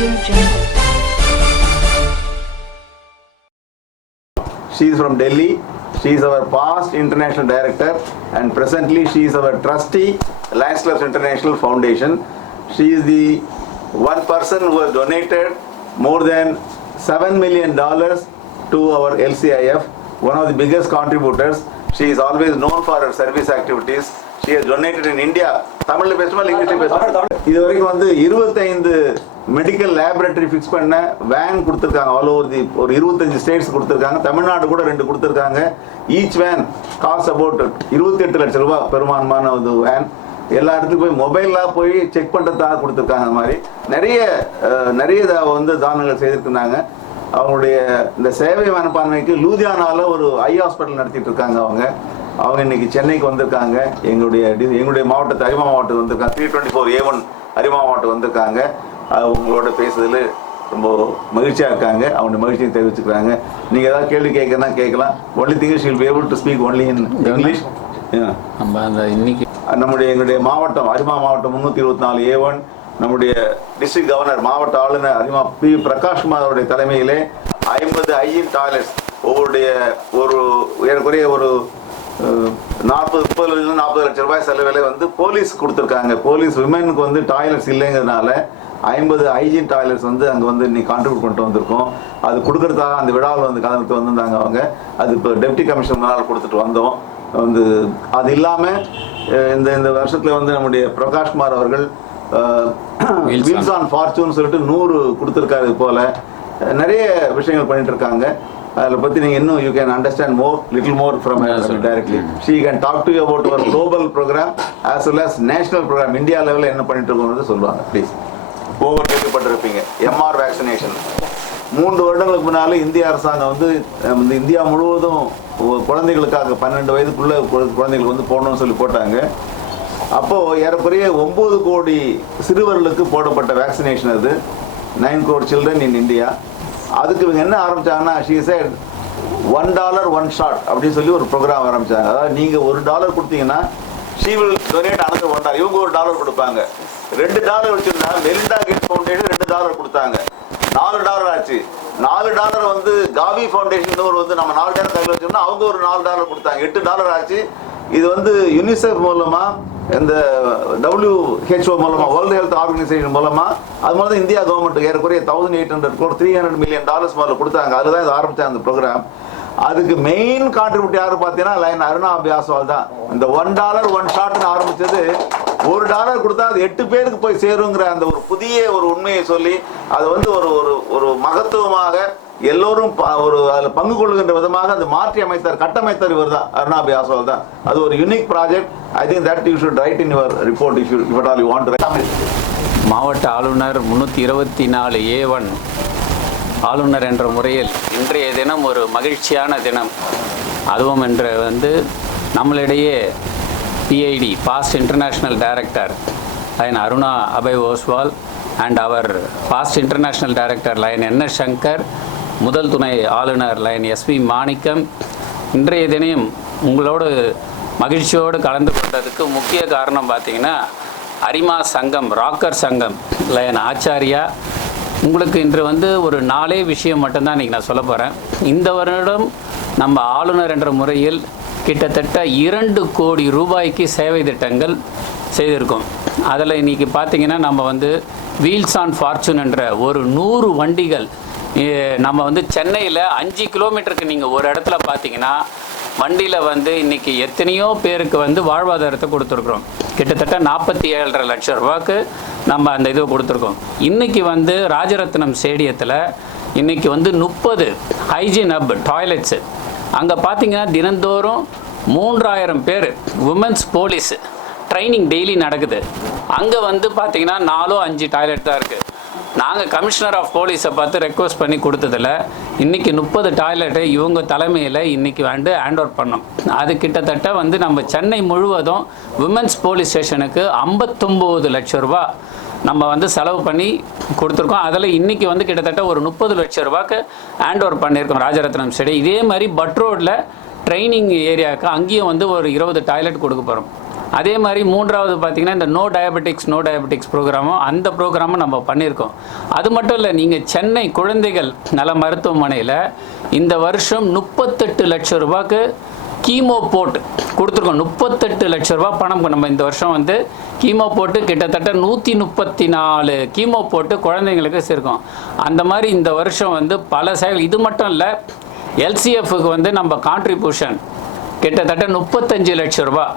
She is from Delhi. She is our past international director and presently she is our trustee, Lions Clubs International Foundation. She is the one person who has donated more than $7 million to our LCIF, one of the biggest contributors. She is always known for her service activities. She has donated in India. Tamil பேசுமா இங்கிலீஷ் பேசுமா? இதுவரைக்கும் வந்து 25 medical laboratory fix பண்ண வேன் கொடுத்துருக்காங்க. All over the ஒரு 25 ஸ்டேட்ஸ் கொடுத்துருக்காங்க. தமிழ்நாடு கூட 2 கொடுத்துருக்காங்க. ஈச் வேன் காஸ்ட் அபவுட் 28 லட்சம் ரூபாய் பெருமானமான ஒரு வேன். எல்லா இடத்துக்கும் போய் மொபைலாக போய் செக் பண்ணுறதுக்காக கொடுத்துருக்காங்க. அந்த மாதிரி நிறைய வந்து தானங்கள் செய்திருக்கிறாங்க. அவங்களுடைய இந்த சேவை மனப்பான்மைக்கு லூதியானால ஒரு ஐ ஹாஸ்பிட்டல் நடத்திட்டு இருக்காங்க. அவங்க இன்னைக்கு சென்னைக்கு வந்திருக்காங்க. எங்களுடைய மாவட்டத்தை அரிமா மாவட்டத்தில் வந்திருக்காங்க. 324A1 அரிமா மாவட்டம் வந்திருக்காங்க. உங்களோட பேசுறதுல ரொம்ப மகிழ்ச்சியாக இருக்காங்க. அவங்களுடைய மகிழ்ச்சியை தெரிவிச்சுக்கிறாங்க. நீங்கள் ஏதாவது கேள்வி கேட்கறதுனா கேட்கலாம். Only thing she will be able to speak only in English. எங்களுடைய மாவட்டம் அரிமா மாவட்டம் 324A1 நம்முடைய டிஸ்ட்ரிக்ட் கவர்னர் மாவட்ட ஆளுநர் அரிமா பி பிரகாஷ்குமார் அவருடைய தலைமையிலே 50 ஹைஜீன் டாய்லெட்ஸ் ஒவ்வொருடைய ஒரு ஏறக்குறைய ஒரு 40 லட்சம் ரூபாய் செலவில் வந்து போலீஸ் கொடுத்துருக்காங்க. போலீஸ் விமெனுக்கு வந்து டாய்லெட்ஸ் இல்லைங்கிறதுனால 50 ஹைஜீன் டாய்லெட்ஸ் வந்து அங்கே வந்து இன்னைக்கு கான்ட்ரிபியூட் பண்ணிட்டு வந்திருக்கோம். அது கொடுக்கறதுக்காக அந்த விழாவில் வந்து கலந்துட்டு வந்திருந்தாங்க அவங்க. அது இப்போ டெப்டி கமிஷனர் கொடுத்துட்டு வந்தோம். வந்து அது இல்லாமல் இந்த வருஷத்தில் வந்து நம்முடைய பிரகாஷ்குமார் அவர்கள் வீல்ஸ் ஆன் ஃபார்ச்சூன் சொல்லிட்டு 100 கொடுத்துருக்காரு. இது போல நிறைய விஷயங்கள் பண்ணிட்டு இருக்காங்க. அதில் பற்றி நீங்கள் இன்னும் you can understand little more from directly. She can talk to you about our global program as well as national program. India லெவலில் என்ன பண்ணிட்டு இருக்கோம்னு சொல்லுவாங்க. ப்ளீஸ். ஓவர் கேள்விப்பட்டிருப்பீங்க எம்ஆர் வேக்சினேஷன். 3 வருடங்களுக்கு முன்னாலே இந்திய அரசாங்கம் வந்து இந்தியா முழுவதும் குழந்தைகளுக்காக 12 வயதுக்குள்ள குழந்தைகளுக்கு வந்து போடணும்னு சொல்லி போட்டாங்க. அப்போது ஏறக்குறைய 9 கோடி சிறுவர்களுக்கு போடப்பட்ட வேக்சினேஷன். அது 9 crore சில்ட்ரன் இன் இந்தியா. அதுக்கு இவங்க என்ன ஆரம்பிச்சாங்கன்னா ஷீ செட் $1 1 shot அப்படின்னு சொல்லி ஒரு ப்ரோக்ராம் ஆரம்பிச்சாங்க. அதாவது நீங்கள் $1 கொடுத்தீங்கன்னா ஷீ வில் டொனேட் another $1. இவங்க $1 கொடுப்பாங்க. $2 வச்சிருந்தா மெலிண்டா கேட்ஸ் ஃபவுண்டேஷன் $2 கொடுத்தாங்க. $4 ஆச்சு. $4 வந்து காவி ஃபவுண்டேஷன் ஒரு வந்து நம்ம $4 கையில் வச்சோம்னா அவங்க ஒரு $4 கொடுத்தாங்க. $8 ஆச்சு. இது வந்து யுனிசெஃப் மூலமா இந்த WHO மூலமா வேர்ல்டு ஹெல்த் ஆர்கனைசேஷன் மூலமா அது மூலம் தான் இந்தியா கவர்மெண்ட் ஏறக்குறைய 1800 crore $300 million முதல்ல கொடுத்தாங்க. அதுதான் இது ஆரம்பிச்சாங்க அந்த ப்ரோக்ராம். அதுக்கு மெயின் கான்ட்ரிபியூட் யாரு பார்த்தீங்கன்னா லைன் அருணா அபியாஸ்வால் தான். இந்த $1 1 shotன்னு ஆரம்பிச்சது. $1 கொடுத்தா அது 8 பேருக்கு போய் சேருங்கிற அந்த ஒரு புதிய ஒரு உண்மையை சொல்லி அது வந்து ஒரு மகத்துவமாக எல்லோரும் ஒரு அதில் பங்கு கொள்ளுகின்ற விதமாக அது மாற்றி அமைத்தார், கட்டமைத்தார். இவர் தான் அருணா அபியாஸ்வால் தான். அது ஒரு unique project. I think that you should right in your report if at all you want to right. மாவட்ட ஆளுநர் 324A1 ஆளுநர் என்ற முறையில் இன்றைய தினம் ஒரு மகிழ்ச்சியான தினம். அதுவும் என்று வந்து நம்மளிடையே PID past international director lion Aruna Abhay Oswal and our past international director lion NS Shankar, முதல் துணை ஆளுநர் லைன் SV மாணிக்கம் இன்றைய தினம் உங்களோடு மகிழ்ச்சியோடு கலந்து கொண்டதுக்கு முக்கிய காரணம் பார்த்திங்கன்னா அரிமா சங்கம் ராக்கர் சங்கம் லைன் ஆச்சாரியா. உங்களுக்கு இன்று வந்து ஒரு 4 விஷயம் மட்டும்தான் இன்றைக்கி நான் சொல்ல போகிறேன். இந்த வருடம் நம்ம ஆளுநர் என்ற முறையில் கிட்டத்தட்ட 2 கோடி ரூபாய்க்கு சேவை திட்டங்கள் செய்திருக்கோம். அதில் இன்றைக்கி பார்த்திங்கன்னா நம்ம வந்து வீல்ஸ் ஆன் ஃபார்ச்சூன் என்ற ஒரு 100 வண்டிகள் நம்ம வந்து சென்னையில் 5 கிலோமீட்டருக்கு நீங்கள் ஒரு இடத்துல பார்த்தீங்கன்னா வண்டியில் வந்து இன்றைக்கி எத்தனையோ பேருக்கு வந்து வாழ்வாதாரத்தை கொடுத்துருக்குறோம். கிட்டத்தட்ட 47.5 லட்சம் ரூபாய்க்கு நம்ம அந்த இது கொடுத்துருக்கோம். இன்றைக்கி வந்து ராஜரத்னம் ஸ்டேடியத்தில் இன்றைக்கி வந்து 30 ஹைஜீன் ஹப் டாய்லெட்ஸு. அங்கே பார்த்தீங்கன்னா தினந்தோறும் 3000 பேர் உமன்ஸ் போலீஸு ட்ரைனிங் டெய்லி நடக்குது. அங்கே வந்து பார்த்திங்கன்னா 4-5 டாய்லெட் தான் இருக்குது. நாங்கள் கமிஷனர் ஆஃப் போலீஸை பார்த்து ரெக்வஸ்ட் பண்ணி கொடுத்ததில் இன்றைக்கி 30 டாய்லெட்டை இவங்க தலைமையில் இன்றைக்கி வந்து ஹேண்ட் ஓவர் பண்ணோம். அது கிட்டத்தட்ட வந்து நம்ம சென்னை முழுவதும் விமென்ஸ் போலீஸ் ஸ்டேஷனுக்கு 59 லட்சம் ரூபா நம்ம வந்து செலவு பண்ணி கொடுத்துருக்கோம். அதில் இன்றைக்கி வந்து கிட்டத்தட்ட ஒரு 30 லட்சம் ரூபாய்க்கு ஹேண்ட் ஓவர் பண்ணியிருக்கோம் ராஜரத்னம் ஸ்டேடியம். இதே மாதிரி பட் ரோடில் ட்ரைனிங் ஏரியாவுக்கு அங்கேயும் வந்து ஒரு 20 டாய்லெட் கொடுக்க போகிறோம். அதே மாதிரி மூன்றாவது பார்த்திங்கன்னா இந்த நோ டயபெட்டிக்ஸ் ப்ரோக்ராமும் அந்த ப்ரோக்ராமும் நம்ம பண்ணியிருக்கோம். அது மட்டும் இல்லை, நீங்கள் சென்னை குழந்தைகள் நல மருத்துவமனையில் இந்த வருஷம் 38 லட்சம் ரூபாய்க்கு கீமோ போட்டு கொடுத்துருக்கோம். 38 லட்ச ரூபா பணம் நம்ம இந்த வருஷம் வந்து கீமோ போட்டு கிட்டத்தட்ட 134 கீமோ போட்டு குழந்தைங்களுக்கு சேர்க்கோம். அந்த மாதிரி இந்த வருஷம் வந்து பல செயல். இது மட்டும் இல்லை, எல்சிஎஃப்க்கு வந்து நம்ம கான்ட்ரிபியூஷன் கிட்டத்தட்ட 35 லட்சம் ரூபா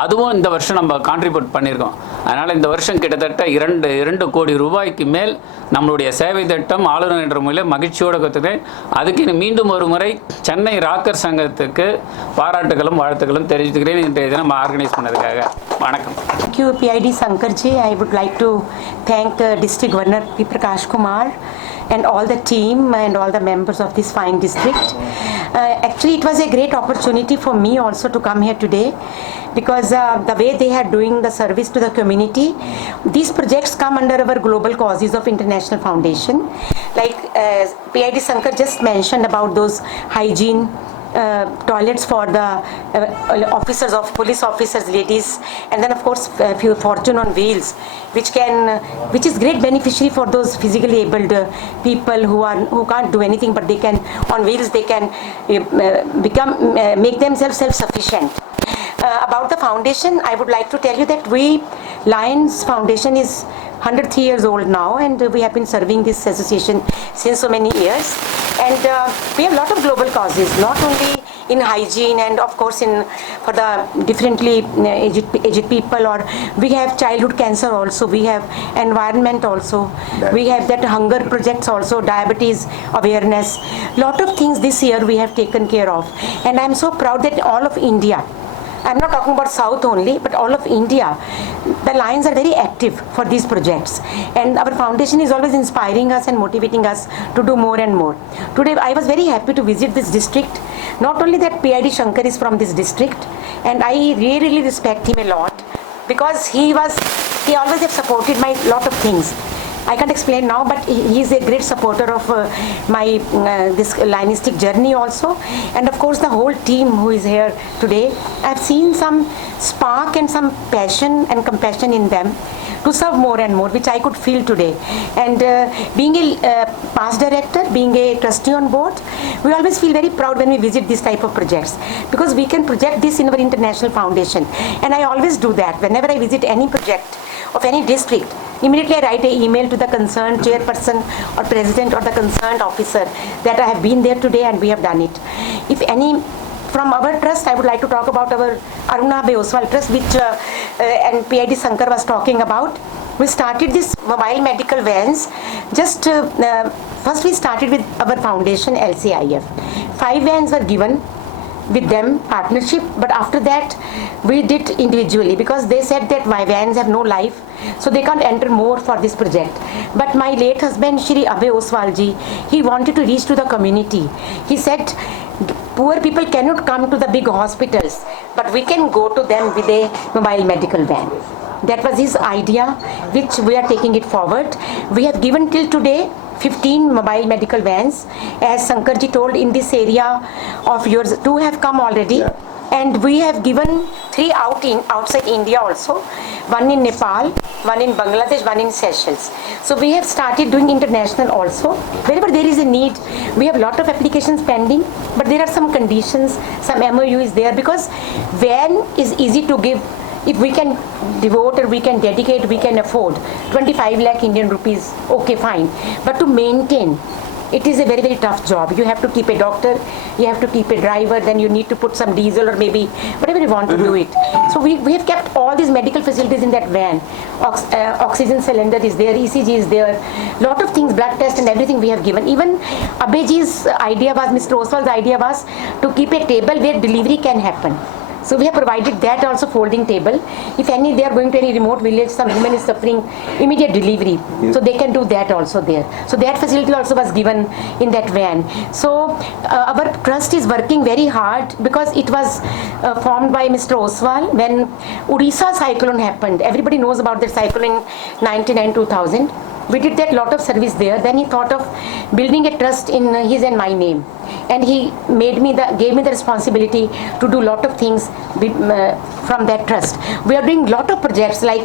அதுவும் இந்த வருஷம் நம்ம கான்ட்ரிபியூட் பண்ணியிருக்கோம். அதனால் இந்த வருஷம் கிட்டத்தட்ட 2 கோடி ரூபாய்க்கு மேல் நம்மளுடைய சேவை திட்டம் ஆளுநர் என்ற முறையில் மகிழ்ச்சியோடு கற்றுக்கிறேன். அதுக்கு மீண்டும் ஒரு முறை சென்னை ராக்கர் சங்கத்துக்கு பாராட்டுகளும் வாழ்த்துக்களும் தெரிவித்துக்கிறேன். இன்றைய தினம் ஆர்கனைஸ் பண்ணதுக்காக வணக்கம். Thank you, PID Sankarji. I would like to thank District Governor P. Prakash Kumar and all the team and all the members of this fine district. Actually, it was a great opportunity for me also to come here today, because the way they are doing the service to the community, these projects come under our global causes of International Foundation. Like PID Sankar just mentioned about those hygiene toilets for the officers of police officers, ladies, and then of course few Fortune on Wheels, which is great beneficiary for those physically abled people who can't do anything, but they can on wheels they can make themselves self-sufficient. About the foundation, I would like to tell you that Lions Foundation is 103 years old now, and we have been serving this association since so many years. And we have a lot of global causes, not only in hygiene and of course for the differently aged people, or we have childhood cancer also, we have environment also, we have that hunger projects also, diabetes awareness, lot of things this year we have taken care of. And I am so proud that all of India, I'm not talking about South only, but all of India, the Lions are very active for these projects. And our foundation is always inspiring us and motivating us to do more and more. Today, I was very happy to visit this district. Not only that PID Shankar is from this district, and I really respect him a lot, because he always have supported my lot of things. I can't explain now, but he is a great supporter of my this Lionistic journey also, and of course the whole team who is here today. I've seen some spark and some passion and compassion in them to serve more and more, which I could feel today. And being a past director, being a trustee on board, we always feel very proud when we visit this type of projects, because we can project this in our international foundation. And I always do that whenever I visit any project of any district. Immediately I write an email to the concerned chairperson or president or the concerned officer that I have been there today and we have done it. If any from our trust, I would like to talk about our Aruna Abhay Oswal Trust, which and PID Sankar was talking about. We started this mobile medical vans. First we started with our foundation LCIF. 5 vans were given with them, partnership, but after that we did individually, because they said that my vans have no life, so they can't enter more for this project. But my late husband Shri Abhay Oswal ji, he wanted to reach to the community. He said poor people cannot come to the big hospitals, but we can go to them with a mobile medical van. That was his idea, which we are taking it forward. We have given till today 15 mobile medical vans. As Sankarji told, in this area of yours, 2 have come already. Yeah. And we have given 3 outside India also. 1 in Nepal, 1 in Bangladesh, 1 in Seychelles. So we have started doing international also. Wherever there is a need, we have a lot of applications pending, but there are some conditions, some MOU is there, because van is easy to give. If we can devote or we can dedicate, we can afford 25 lakh Indian rupees, okay, fine. But to maintain, it is a very tough job. You have to keep a doctor, you have to keep a driver, then you need to put some diesel or maybe whatever you want to do it. So we have kept all these medical facilities in that van. Oxygen cylinder is there, ECG is there, lot of things, blood test and everything we have given. Even Abhayji's idea was, Mr. Oswal's idea was to keep a table where delivery can happen. So we have provided that also, folding table. If they are going to any remote village, some woman is suffering immediate delivery, so they can do that also there. So that facility also was given in that van. So our trust is working very hard, because it was formed by Mr. Oswal when Odisha cyclone happened. Everybody knows about that cyclone in 99-2000. we did that lot of service there. Then he thought of building a trust in his and my name, and he gave me the responsibility to do lot of things from that trust. We are doing lot of projects, like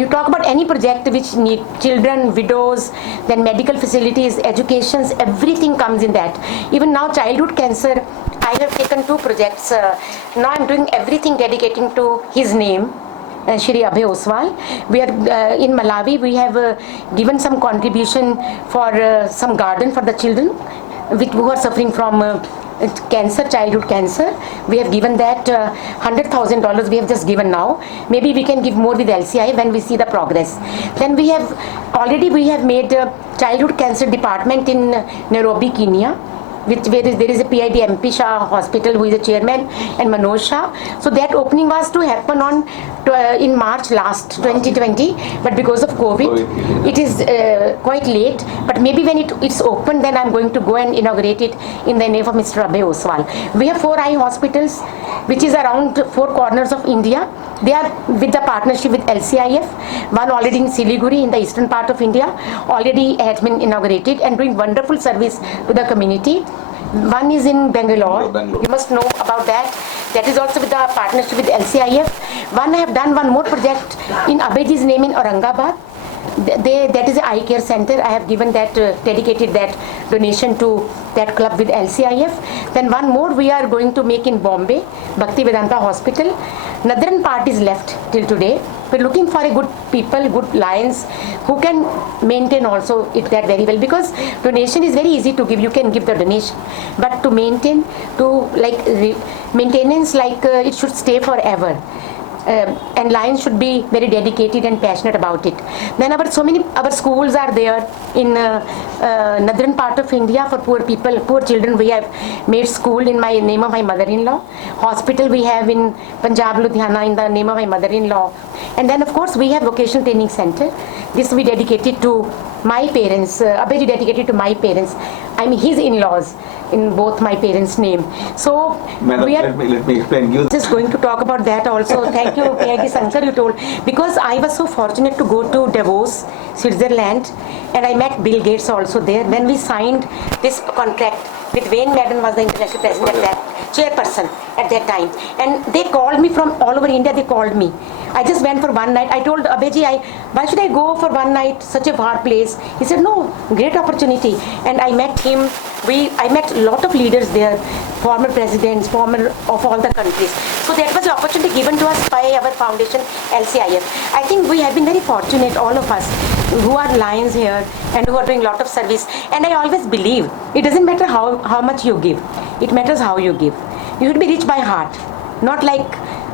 you talk about any project which need children, widows, then medical facilities, educations, everything comes in that. Even now childhood cancer, I have taken 2 projects. Now I'm doing everything dedicating to his name, Shri Abhay Oswal. We are in Malawi. We have given some contribution for some garden for the children who are suffering from cancer, childhood cancer. We have given that $100,000 we have just given now. Maybe we can give more with LCI when we see the progress. Then we have made a childhood cancer department in Nairobi, Kenya, where there is a PID MP Shah Hospital, who is the chairman, and Manoj Shah. So that opening was to happen in March last 2020, but because of COVID, it is quite late. But maybe when it's open, then I'm going to go and inaugurate it in the name of Mr. Abhay Oswal. We have 4 eye hospitals, which is around 4 corners of India. They are with the partnership with LCIF. One already in Siliguri in the eastern part of India, already has been inaugurated and doing wonderful service to the community. One is in Bangalore. You must know about that. That is also with the partnership with LCIF. I have done one more project in Abhayji's name in Aurangabad. That is an eye care center. I have given that, dedicated that donation to that club with LCIF. Then one more we are going to make in Bombay, Bhakti Vedanta Hospital. Northern part is left till today. We're looking for a good people, good lions who can maintain also it that very well, because donation is very easy to give. You can give the donation, but to maintain, maintenance, it should stay forever. And lions should be very dedicated and passionate about it. Then our schools are there in northern part of India for poor people, poor children. We have made school in my name of my mother-in-law. Hospital we have in Punjab, Ludhiana in the name of my mother-in-law. And then of course we have vocational training center. This we dedicated to my parents. Abhay dedicated to my parents. I mean his in-laws, in both my parents' name. So Madam, we are. let me explain you. Just going to talk about that also. Thank you, P.I.D. Sankar, you told. Because I was so fortunate to go to Davos, Switzerland, and I met Bill Gates also there. When we signed this contract with Wayne Madden, was the international president at that, chairperson at that time. And they called me from all over India, they called me. I just went for one night. I told Abhayji, why should I go for one night, such a far place? He said, no, great opportunity. And I met him. I met a lot of leaders there, former presidents, of all the countries. So that was the opportunity given to us by our foundation, LCIF. I think we have been very fortunate, all of us, who are lions here and who are doing a lot of service. And I always believe, it doesn't matter how much you give. It matters how you give. You should be rich by heart. Not like,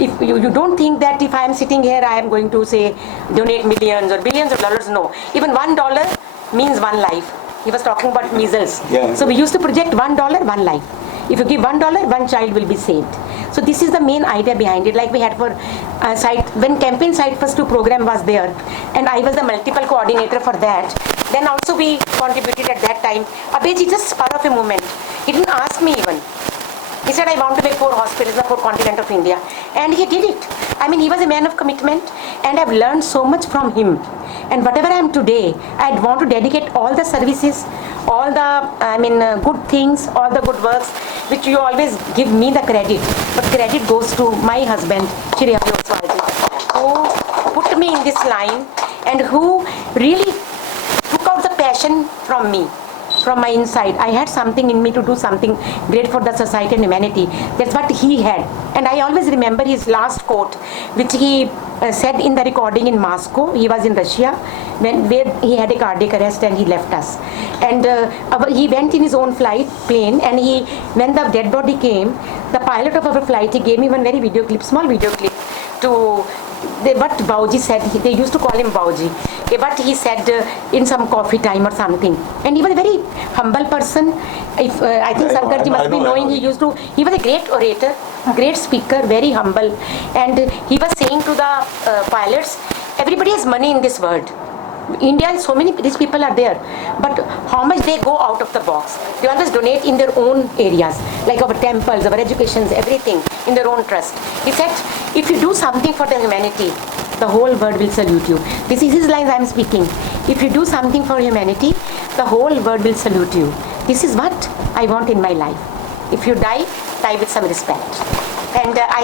if you don't think that if I am sitting here, I am going to say, donate millions or billions of dollars. No. Even $1 means one life. He was talking about measles. Yeah. So we used to project $1, one life. If you give $1, one child will be saved. So this is the main idea behind it. Like we had for when Campaign Site First 2 program was there, and I was the multiple coordinator for that. Then also we contributed at that time. Abhayji just spur of a moment. He didn't ask me even. He said, I want to make 4 hospitals in the 4 continent of India. And he did it. I mean, he was a man of commitment, and I've learned so much from him. And whatever I am today, I'd want to dedicate all the services, all the, good things, all the good works, which you always give me the credit. But credit goes to my husband, Shri Abhay Oswalji, who put me in this line and who really took out the passion from me. From my inside, I had something in me to do something great for the society and humanity. That's what he had. And I always remember his last quote, which he said in the recording in Moscow. He was in Russia, where he had a cardiac arrest and he left us. And he went in his own plane, and when the dead body came, the pilot of our flight, he gave me one very small video clip to what Bauji said. They used to call him Bauji. But he said in some coffee time or something. And he was a very humble person. I think Sankarji must be knowing, he was a great orator, great speaker, very humble. And he was saying to the pilots, everybody has money in this world. India, so many rich people are there, but how much they go out of the box? They always donate in their own areas, like our temples, our educations, everything in their own trust. He said, if you do something for the humanity, the whole world will salute you. This is his lines I am speaking. If you do something for humanity, the whole world will salute you. This is what I want in my life. If you die, die with some respect. And I